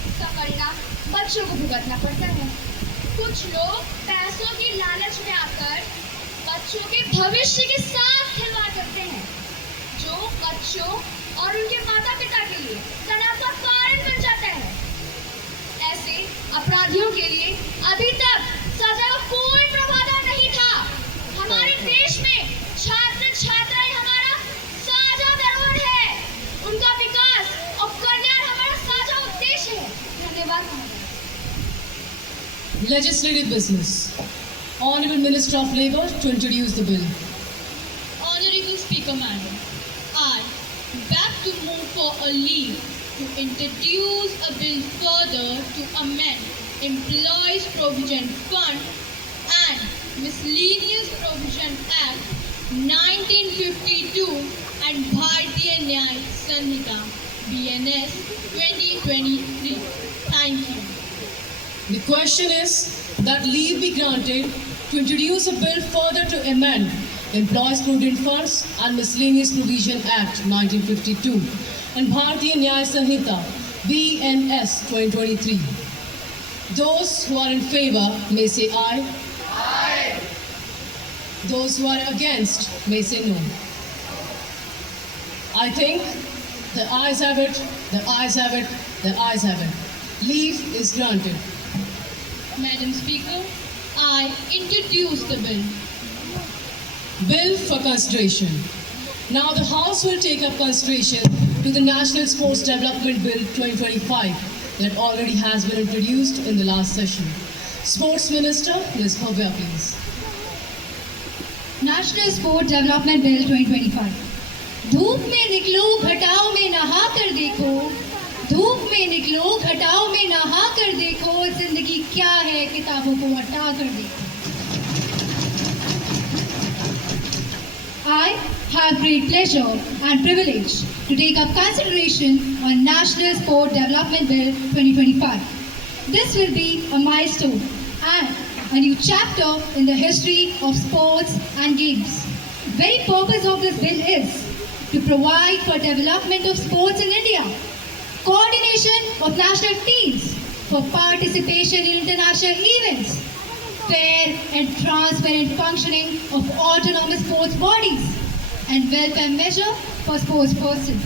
इसका परिणाम बच्चों को भुगतना पड़ता है। कुछ लोग पैसों की लालच में आकर बच्चों के भविष्य के साथ खिलवाड़ करते हैं, जो बच्चों और उनके माता पिता के लिए तनाव का कारण बन जाता है। ऐसे अपराधियों के लिए अभी तक सजा का कोई प्रावधान नहीं था। हमारे देश में छात्र छात्राएं हमारा साझा धरोहर है, उनका विकास और कल्याण हमारा साझा उद्देश्य है। धन्यवाद। Legislative business. Honorable Minister of Labour to introduce the bill. Honorable Speaker Madam, I beg to move for a leave to introduce a bill further to amend Employees Provident Fund and Miscellaneous Provision Act 1952 and Bharatiya Nyaya Sanhita BNS 2023. Thank you. The question is that leave be granted to introduce a bill further to amend Employees Provident Funds and Miscellaneous Provision Act 1952 and Bharatiya Nyaya Sanhita BNS 2023. Those who are in favor may say aye. Aye. Those who are against may say no. I think the ayes have it, the ayes have it, the ayes have it. Leave is granted. Madam Speaker, I introduce the bill. Bill for consideration. Now the House will take up consideration to the National Sports Development Bill 2025 that already has been introduced in the last session. Sports Minister, Ms. Bhavya, please. National sport development bill 2025। धूप में निकलो घटाओ में नहा कर देखो, धूप में निकलो घटाओ में नहा कर देखो, जिंदगी क्या है किताबों को हटा कर देखो। I have great pleasure and privilege to take up consideration on National Sport Development Bill 2025. This will be a milestone and a new chapter in the history of sports and games. Very purpose of this bill is to provide for development of sports in India, coordination of national teams for participation in international events, fair and transparent functioning of autonomous sports bodies, and welfare measure for sports persons.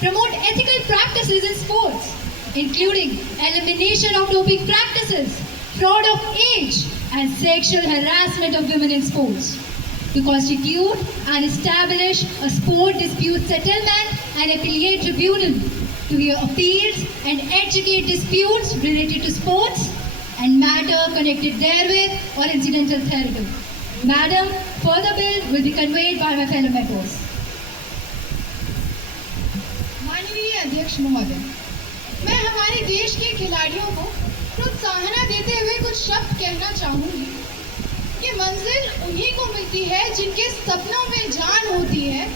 Promote ethical practices in sports, including elimination of doping practices, fraud of age, and sexual harassment of women in sports. To constitute and establish a sport dispute settlement and appellate tribunal to hear appeals and educate disputes related to sports and matter connected therewith or incidental thereto. Madam, further bill will be conveyed by my fellow members. माननीय अध्यक्ष महोदय, मैं हमारे देश के खिलाड़ियों को प्रोत्साहन देते हुए कुछ शब्द कहना चाहूंगी कि मंजिल उन्हीं को मिलती है जिनके सपनों में जान होती है,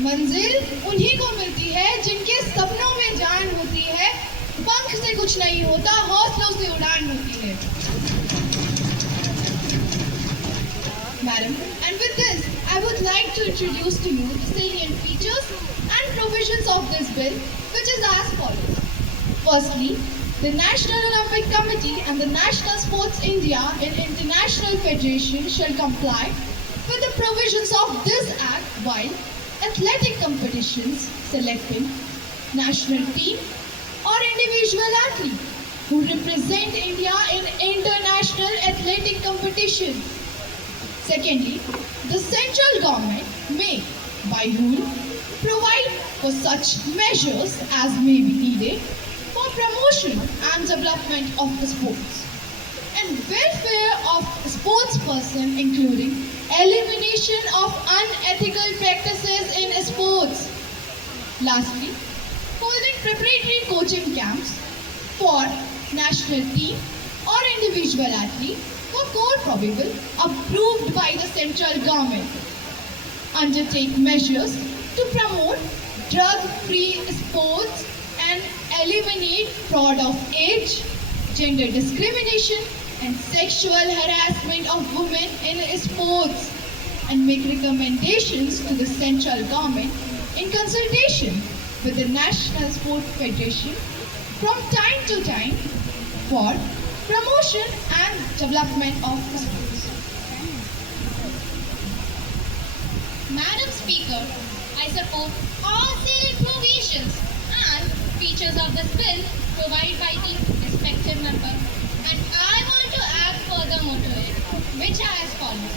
मंजिल उन्हीं को मिलती है जिनके सपनों में जान होती है, पंख से कुछ नहीं होता, हौसलों से उड़ान होती है। Madam, and with this, I would like to introduce to you the salient features and provisions of this bill, which is as follows. Firstly, the National Olympic Committee and the National Sports India in International Federation shall comply with the provisions of this Act while athletic competitions selecting national team or individual athlete who represent India in international athletic competition. Secondly, the central government may, by rule, provide for such measures as may be needed for promotion and development of the sports. and welfare of sportsperson, including elimination of unethical practices in sports. Lastly, holding preparatory coaching camps for national team or individual athlete for core probable approved by the central government. Undertake measures to promote drug-free sports and eliminate fraud of age, gender discrimination and sexual harassment of women in sports, and make recommendations to the central government in consultation with the National Sport Federation from time to time for promotion and development of sports. Madam Speaker, I support all salient provisions and features of this bill provided by the respective member, and I want to add furthermore to it, which are as follows.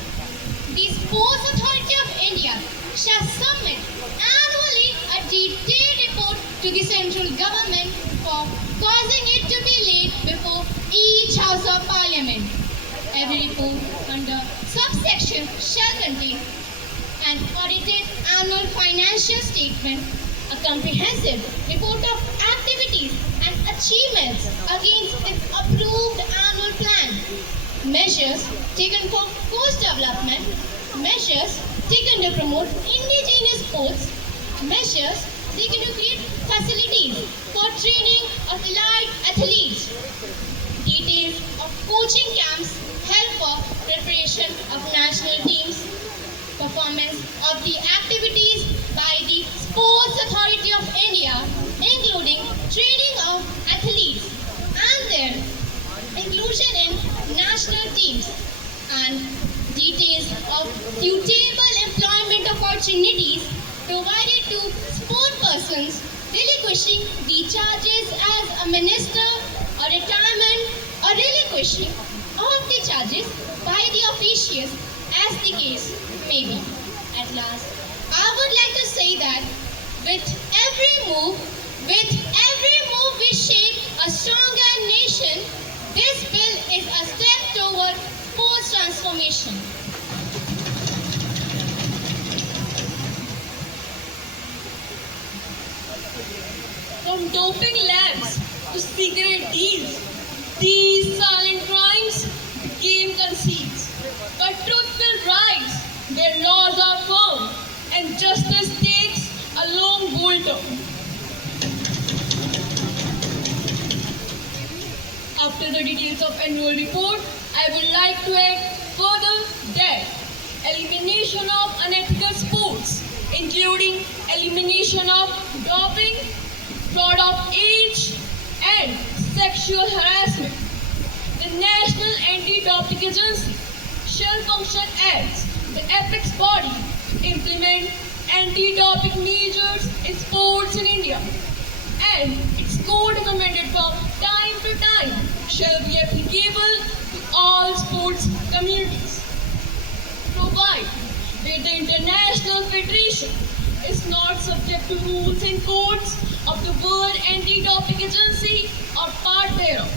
The Sports Authority of India shall submit annually a detailed report to the central government for causing it to be laid before each House of Parliament. Every report under subsection shall contain an audited annual financial statement, a comprehensive report of activities and achievements against its approved annual plan, measures taken for course development, measures taken to promote indigenous sports, measures taken to create facilities for training of elite athletes, details of coaching camps held for preparation of national teams, performance of the activities by the Sports Authority of India, including training of athletes and their inclusion in national teams, and details of suitable employment opportunities provided to sport persons relinquishing the charges as a minister or retirement, or relinquishing of the charges by the officials as the case may be. At last, I would like to say that with every move we shape a stronger nation. This bill is a step toward sports transformation. From doping labs to cigarette deals, these silent crimes became conceits. But truth will rise where laws are firm and justice takes a long bold turn. After the details of annual report, I would like to add further that elimination of unethical sports, including elimination of doping, fraud of age, and sexual harassment. The National Anti-Doping Agency shall function as the apex body to implement anti-doping measures in sports in India, and its code recommended from time to time shall be applicable to all sports communities. Provide that the International Federation is not subject to rules and codes of the World Anti-Doping Agency or part thereof,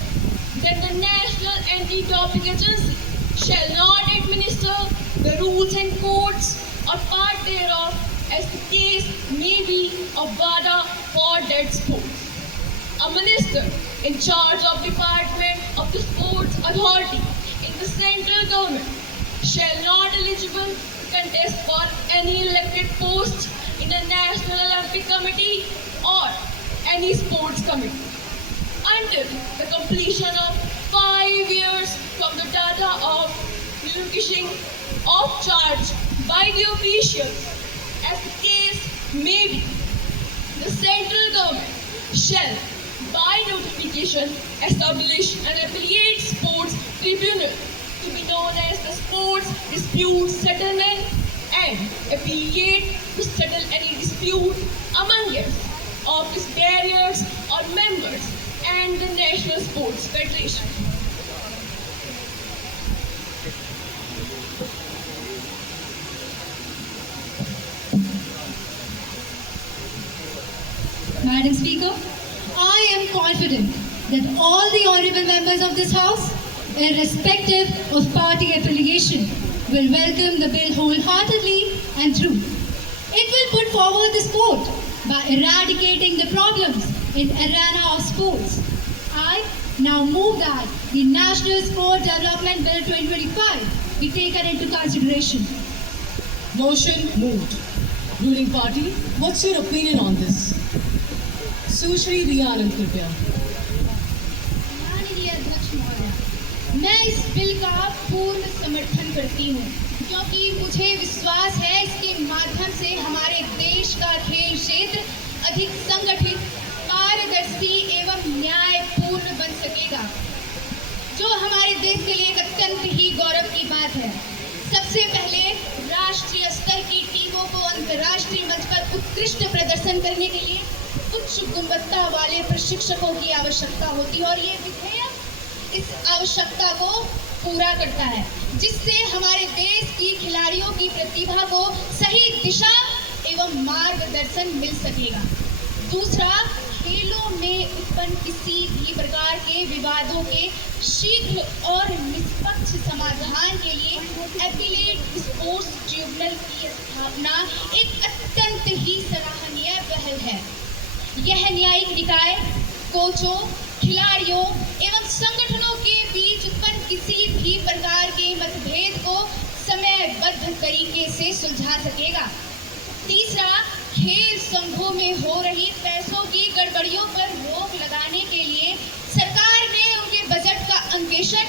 then the National Anti-Doping Agency shall not administer the rules and codes or part thereof as the case may be of WADA for that sport. A minister in charge of Department of the Sports Authority in the central government shall not eligible to contest for any elected post in the National Olympic Committee or any sports committee until the completion of 5 years from the data of relinquishing of charge by the officials as the case may be. The central government shall by notification establish an affiliate sports tribunal to be known as the Sports Dispute Settlement and affiliate to settle any dispute among us of its barriers or members and the National Sports Federation. Madam Speaker, I am confident that all the honorable members of this House irrespective of party affiliation, will welcome the bill wholeheartedly and through. It will put forward the sport by eradicating the problems in arena of sports. I now move that the National Sport Development Bill 2025 be taken into consideration. Motion moved. Ruling party, what's your opinion on this? सुश्री रिया आनंद कृपया। माननीय अध्यक्ष महोदय, मैं इस bill का पूर्ण समर्थन करती हूँ क्योंकि मुझे विश्वास है इसके माध्यम से हमारे देश का खेल क्षेत्र अधिक संगठित, पारदर्शी एवं न्यायपूर्ण बन सकेगा, जो हमारे देश के लिए एक अत्यंत ही गौरव की बात है। सबसे पहले राष्ट्रीय स्तर की टीमों को अंतर्राष्ट्रीय मंच पर उत्कृष्ट प्रदर्शन करने के लिए उच्च गुणवत्ता वाले प्रशिक्षकों की आवश्यकता होती है और ये विधेयक इस आवश्यकता को पूरा करता है, जिससे हमारे देश की खिलाड़ियों की प्रतिभा को सही दिशा एवं मार्गदर्शन मिल सकेगा। दूसरा, खेलों में उत्पन्न किसी भी प्रकार के विवादों के शीघ्र और निष्पक्ष समाधान के लिए एपीलेट स्पोर्ट्स ट्रिब्यूनल की स्थापना एक अत्यंत ही सराहनीय पहल है। यह न्यायिक निकाय कोचों, खिलाड़ियों एवं संगठनों के बीच उत्पन्न किसी भी प्रकार के मतभेद को समयबद्ध तरीके से सुलझा सकेगा। तीसरा, खेल संघों में हो रही पैसों की गड़बड़ियों पर रोक लगाने के लिए सरकार ने उनके बजट का अंकेक्षण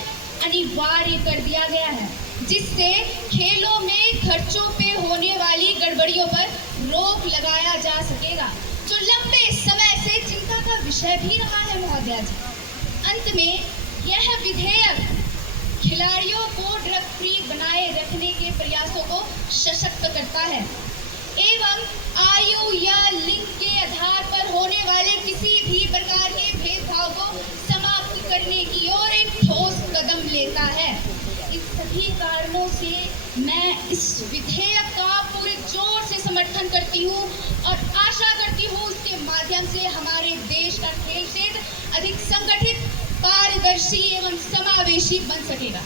अनिवार्य कर दिया गया है, जिससे खेलों में खर्चों पे होने वाली गड़बड़ियों पर रोक लगाया जा सकेगा, जो लंबे समय से चिंता का विषय भी रहा है महोदया जी। अंत में यह विधेयक खिलाड़ियों को ड्रग फ्री बनाए रखने के प्रयासों को सशक्त करता है एवं आयु या लिंग के आधार पर होने वाले किसी भी प्रकार के भेदभाव को समाप्त करने की ओर एक ठोस कदम लेता है। इस सभी कारणों से मैं इस विधेयक का पूरे जोर से समर्थन करती हूँ और आशा करती हूँ इसके माध्यम से हमारे देश का खेल क्षेत्र अधिक संगठित, पारदर्शी एवं समावेशी बन सकेगा।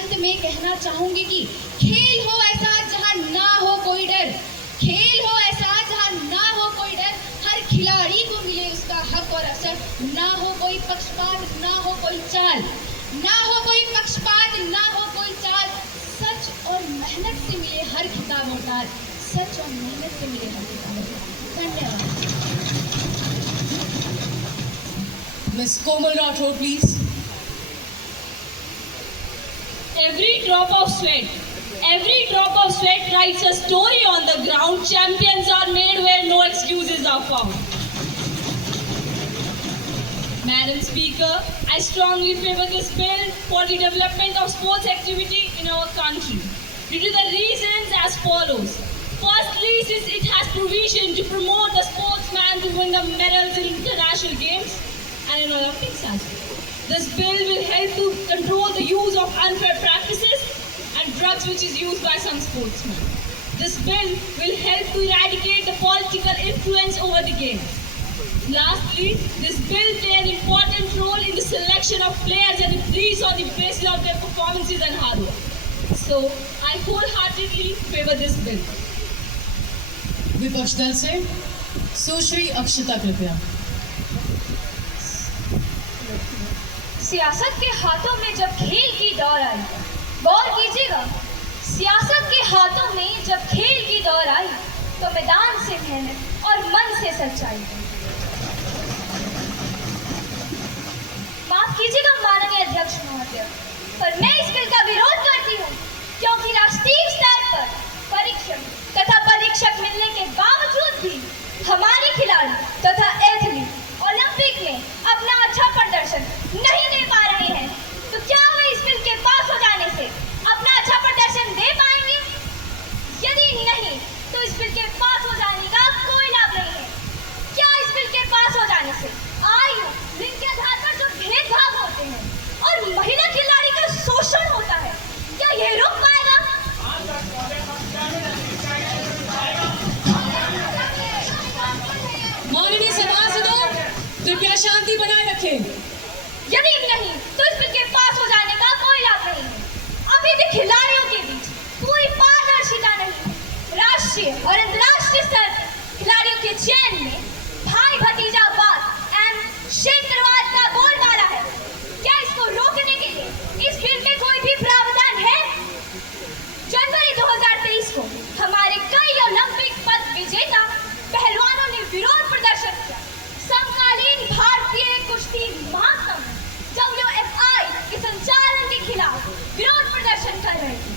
अंत में कहना चाहूंगी कि खेल हो ऐसा जहाँ ना हो कोई डर, खेल हो ऐसा जहाँ ना हो कोई डर, हर खिलाड़ी को मिले उसका हक और असर, ना हो कोई पक्षपात, ना हो कोई चाल, ना हो कोई पक्षपात, ना हो कोई चाल, सच और मेहनत से मिले हर खिताब और ताज, सच और मेहनत से मिले हर खिताब और ताज। धन्यवाद। Miss Komal Rathod, please. Every drop of sweat writes a story on the ground. Champions are made where no excuses are found. Madam Speaker, I strongly favor this bill for the development of sports activity in our country due to the reasons as follows. Firstly, since it has provision to promote the sportsman to win the medals in international games and in Olympics as well. This bill will help to control the use of unfair practices and drugs which is used by some sportsmen. This bill will help to eradicate the political influence over the games. Lastly, this bill plays an important role in the selection of players and release on the basis of their performances and hard work. So, I wholeheartedly favor this bill. विपक्ष दल से सुश्री अक्षता कृपया। सियासत के हाथों में जब खेल की दौड़ आई, गौर कीजिएगा, सियासत के हाथों में जब खेल की दौड़ आई तो मैदान से मेहनत और मन से सच्चाई। माफ कीजिएगा माननीय अध्यक्ष महोदय, पर मैं इस बिल का विरोध करती हूँ क्योंकि राष्ट्रीय स्तर पर परीक्षक तथा परीक्षक मिलने के बावजूद भी हमारे खिलाड़ी तथा एथलीट ओलंपिक में अपना अच्छा प्रदर्शन नहीं दे पा रहे हैं, तो क्या वे इस बिल के पास हो जाने से अपना अच्छा प्रदर्शन दे पाएंगे? यदि नहीं, तो इस बिल के पास हो जाने का कोई लाभ नहीं है। क्या इस बिल के पास हो जाने से आयु, लिंग के आधार पर जो भेदभाव होते हैं और महिला खिलाड़ी का शोषण होता है, क्या ये रुक पाएगा? माननीय सभासदों, कृपया शांति बनाए रखें। यदि नहीं, तो इस बिल के पास हो जाने का स्थापित खिलाड़ियों के बीच पूरी पारदर्शिता नहीं है। राष्ट्रीय और अंतर्राष्ट्रीय स्तर खिलाड़ियों के चयन में भाई भतीजावाद एवं क्षेत्रवाद का बोलबाला है। क्या इसको रोकने के लिए इस बिल में कोई भी प्रावधान है? जनवरी 2023 को हमारे कई ओलंपिक पदक विजेता पहलवानों ने विरोध प्रदर्शन किया। समकालीन भारतीय कुश्ती महासंघ WFI के संचालन के खिलाफ विरोध प्रदर्शन कर रहे थे।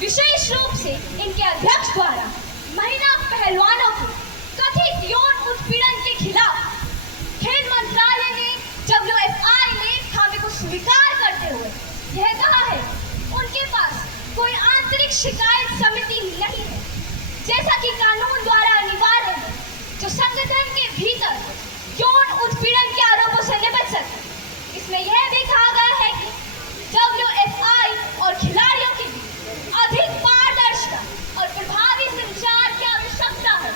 विशेष रूप से इनके अध्यक्ष द्वारा महिला पहलवानों के कथित यौन उत्पीड़न के खिलाफ खेल मंत्रालय ने WFI ने खामे को स्वीकार करते हुए यह कहा है उनके पास कोई आंतरिक शिकायत समिति नहीं है, जैसा कि कानून द्वारा अनिवार्य है, जो संगठन के भीतर यौन उत्पीड़न के आरोपों से निपट सके। इसमें यह भी कहा गया है कि WFI और खिलाड़ियों के बीच अधिक पारदर्शिता और प्रभावी संचार की आवश्यकता है,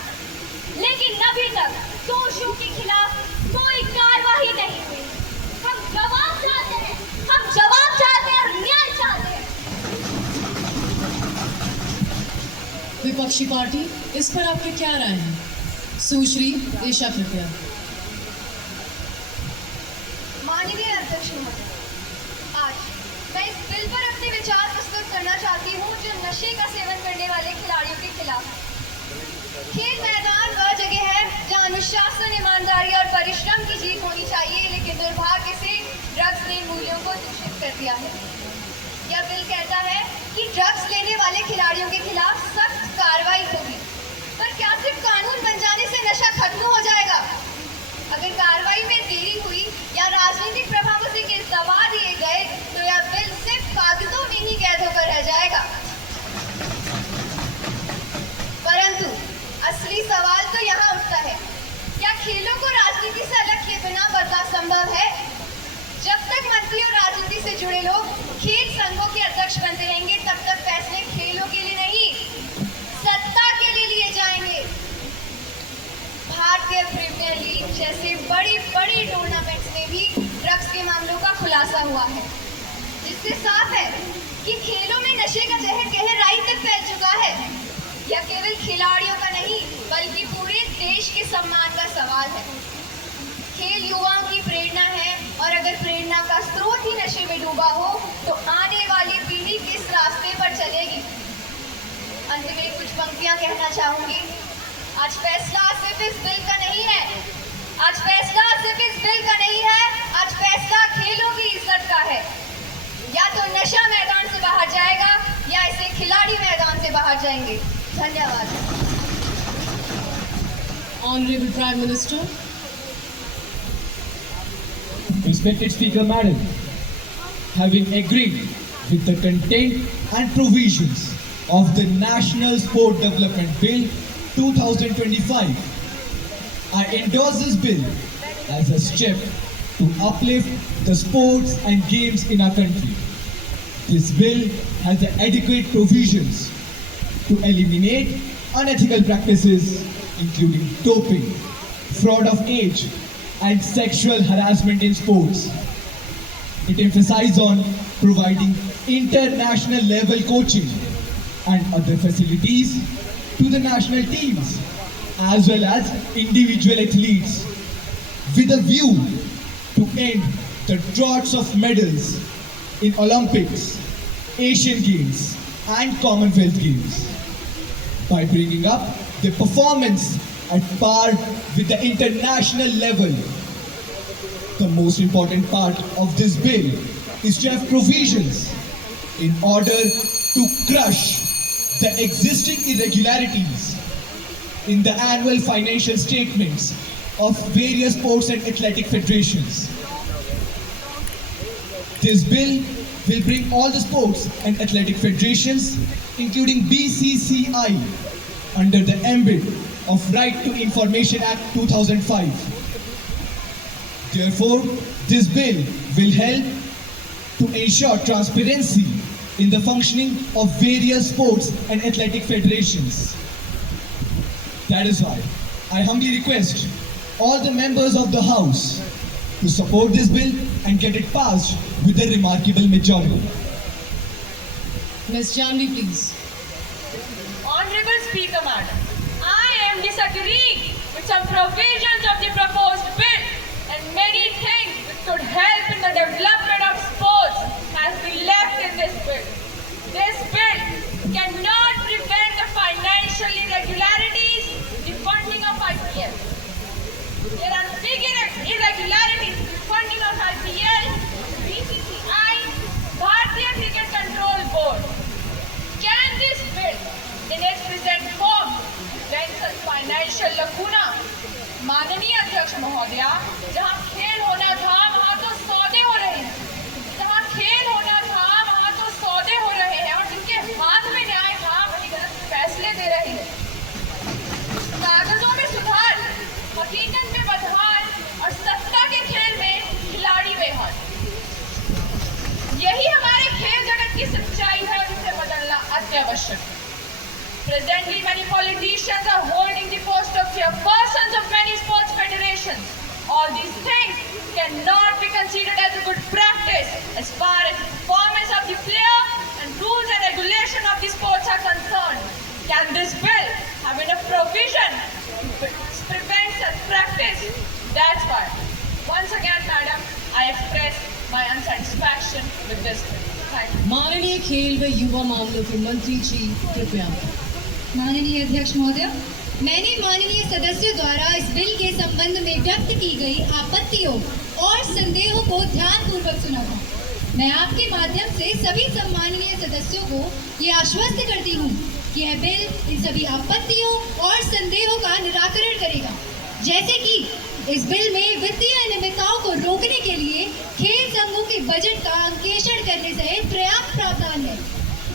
लेकिन अभी तक दोषियों के खिलाफ कोई कार्रवाई नहीं हुई। हम जवाब चाहते हैं, हम जवाब चाहते हैं और न्याय चाहते हैं। विपक्षी पार्टी इस पर आपके क्या राय है? सुश्री ईशा कृपया। माननीय अध्यक्ष महोदय, आज मैं इस बिल पर अपने विचार प्रस्तुत करना चाहती हूँ जो नशे का सेवन करने वाले खिलाड़ियों के खिलाफ। खेल मैदान वह जगह है जहाँ अनुशासन, ईमानदारी और परिश्रम की जीत होनी चाहिए, लेकिन दुर्भाग्य से ड्रग्स ने मूल्यों को दूषित कर दिया है। यह बिल कहता है कि ड्रग्स लेने वाले खिलाड़ियों के खिलाफ सख्त कार्रवाई होगी, पर क्या सिर्फ कानून बन जाने से नशा खत्म हो जाएगा? अगर कार्रवाई में देरी हुई या राजनीतिक प्रभावों से केस दबा दिए गए तो यह बिल सिर्फ कागजों में ही कैद होकर रह जाएगा। परंतु असली सवाल तो यहाँ उठता है, क्या खेलों को राजनीति से अलग किए बिना बदलाव संभव है? जब तक मंत्री और राजनीति से जुड़े लोग खेल संघों के अध्यक्ष बनते रहेंगे, तब तक फैसले खेलों के लिए नहीं, सत्ता के लिए लिए जाएंगे। भारतीय प्रीमियर लीग जैसे बड़ी टूर्नामेंट्स में भी ड्रग्स के मामलों का खुलासा हुआ है, जिससे साफ है कि खेलों में नशे का जहर गहराई तक फैल चुका है। यह केवल खिलाड़ियों का नहीं बल्कि पूरे देश के सम्मान का सवाल है। खेल युवाओं की प्रेरणा है और अगर प्रेरणा का स्रोत ही नशे में डूबा हो तो आने वाली पीढ़ी किस रास्ते पर चलेगी? अंत में कुछ पंक्तियां कहना चाहूंगी। आज फैसला सिर्फ इस बिल का नहीं है, आज फैसला सिर्फ इस बिल का नहीं है, आज फैसला खेलों की इज्जत का है। या तो नशा मैदान से बाहर जाएगा या इसे खिलाड़ी मैदान से बाहर जाएंगे। धन्यवाद। Honorable Prime Minister. Respected Speaker Madam, having agreed with the content and provisions of the National Sport Development Bill 2025, I endorse this bill as a step to uplift the sports and games in our country. This bill has the adequate provisions to eliminate unethical practices including doping, fraud of age, and sexual harassment in sports. It emphasizes on providing international level coaching and other facilities to the national teams as well as individual athletes with a view to end the droughts of medals in Olympics, Asian Games and Commonwealth Games by bringing up the performance at par with the international level. The most important part of this bill is to have provisions in order to crush the existing irregularities in the annual financial statements of various sports and athletic federations. This bill will bring all the sports and athletic federations, including BCCI, under the ambit of Right to Information Act 2005. Therefore, this bill will help to ensure transparency in the functioning of various sports and athletic federations. That is why I humbly request all the members of the House to support this bill and get it passed with a remarkable majority. Ms. Janvi, please. Honorable Speaker, Madam, I am disagreeing with some provisions of the proposed bill, and many things which could help in the development of sports has been left in this bill. This bill cannot prevent the financial irregularities in the funding of IPL. There are big irregularities in the funding of IPL, BCCI, Bharatiya Cricket Control Board. Can this bill, in its present form, prevent such financial lacuna? माननीय अध्यक्ष महोदया, जहाँ खेल होना था वहाँ तो सौदे हो रहे हैं, जहाँ खेल होना था वहाँ तो सौदे हो रहे हैं, और जिनके हाथ में न्याय था वही गलत फैसले दे रहे हैं। कागजों में सुधार, हकीकत में बदहाल, और सत्ता के खेल में खिलाड़ी बेहाल। यही हमारे खेल जगत की सच्चाई है, और इसे बदलना अत्यावश्यक है। Presently, many politicians are holding the post of chairpersons of many sports federations. All these things cannot be considered as a good practice as far as the performance of the player and rules and regulation of the sports are concerned. Can this bill have enough provision to prevent such practice? That's why, once again, Madam, I express my unsatisfaction with this bill. Thank you. माननीय खेल व युवा मामलों के मंत्री जी, कृपया। माननीय अध्यक्ष महोदय, मैंने माननीय सदस्यों द्वारा इस बिल के संबंध में व्यक्त की गई आपत्तियों और संदेहों को ध्यानपूर्वक सुना था। मैं आपके माध्यम से सभी सम्माननीय सदस्यों को ये आश्वस्त करती हूँ कि यह बिल इन सभी आपत्तियों और संदेहों का निराकरण करेगा। जैसे कि इस बिल में वित्तीय अनियमितताओं को रोकने के लिए खेल संघों के बजट का अंकेक्षण करने सहित पर्याप्त प्रावधान है।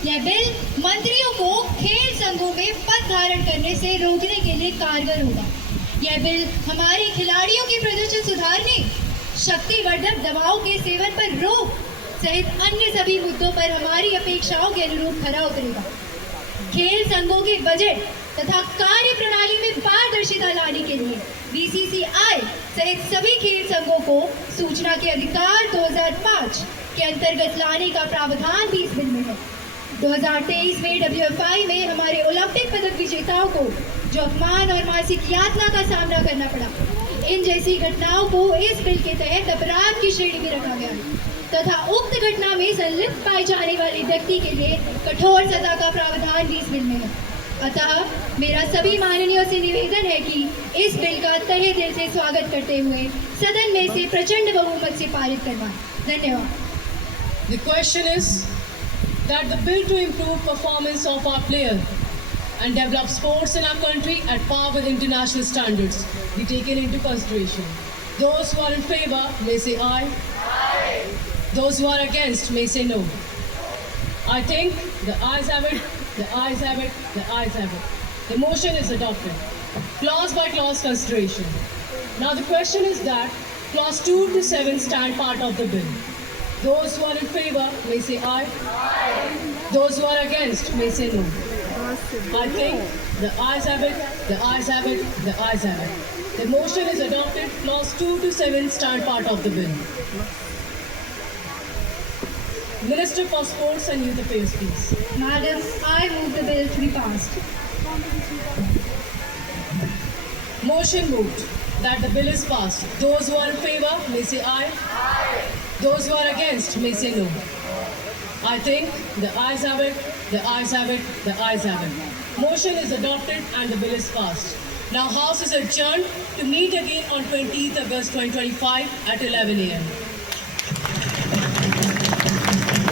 यह बिल मंत्रियों को खेल संघों में पद धारण करने से रोकने के लिए कारगर होगा। यह बिल हमारे खिलाड़ियों के प्रदर्शन सुधारने, शक्तिवर्धक दवाओं के सेवन पर रोक सहित अन्य सभी मुद्दों पर हमारी अपेक्षाओं के अनुरूप खरा उतरेगा। खेल संघों के बजट तथा कार्य प्रणाली में पारदर्शिता लाने के लिए बीसीसीआई सहित सभी खेल संघों को सूचना के अधिकार 2005 के अंतर्गत लाने का प्रावधान भी इस बिल में है। 2023 में WFI में हमारे ओलंपिक पदक विजेताओं को जो अपमान और मानसिक यातना का सामना करना पड़ा, इन जैसी घटनाओं को इस बिल के तहत अपराध की श्रेणी में रखा गया है तथा उक्त घटना में संलिप्त पाए जाने वाले व्यक्ति के लिए कठोर सजा का प्रावधान भी इस बिल में है। अतः मेरा सभी माननीयों से निवेदन है कि इस बिल का तहे दिल से स्वागत करते हुए सदन में से प्रचंड बहुमत से पारित करवाएं। धन्यवाद। The question is that the bill to improve performance of our players and develop sports in our country at par with international standards be taken into consideration. Those who are in favor may say aye. Aye. Those who are against may say no. I think the ayes have it, the ayes have it, the ayes have it. The motion is adopted. Clause by clause consideration. Now the question is that clause 2 to 7 stand part of the bill. Those who are in favor may say aye. Aye. Those who are against may say no. I think the ayes have it, the ayes have it, the ayes have it. The motion is adopted. Clause 2 to 7 stand part of the bill. Minister for Sports and Youth Affairs, please. Madam, I move the bill to be passed. Motion moved that the bill is passed. Those who are in favor may say aye. Aye. Those who are against may say no. I think the ayes have it, the ayes have it, the ayes have it. Motion is adopted and the bill is passed. Now House is adjourned to meet again on 20th August 2025 at 11 a.m.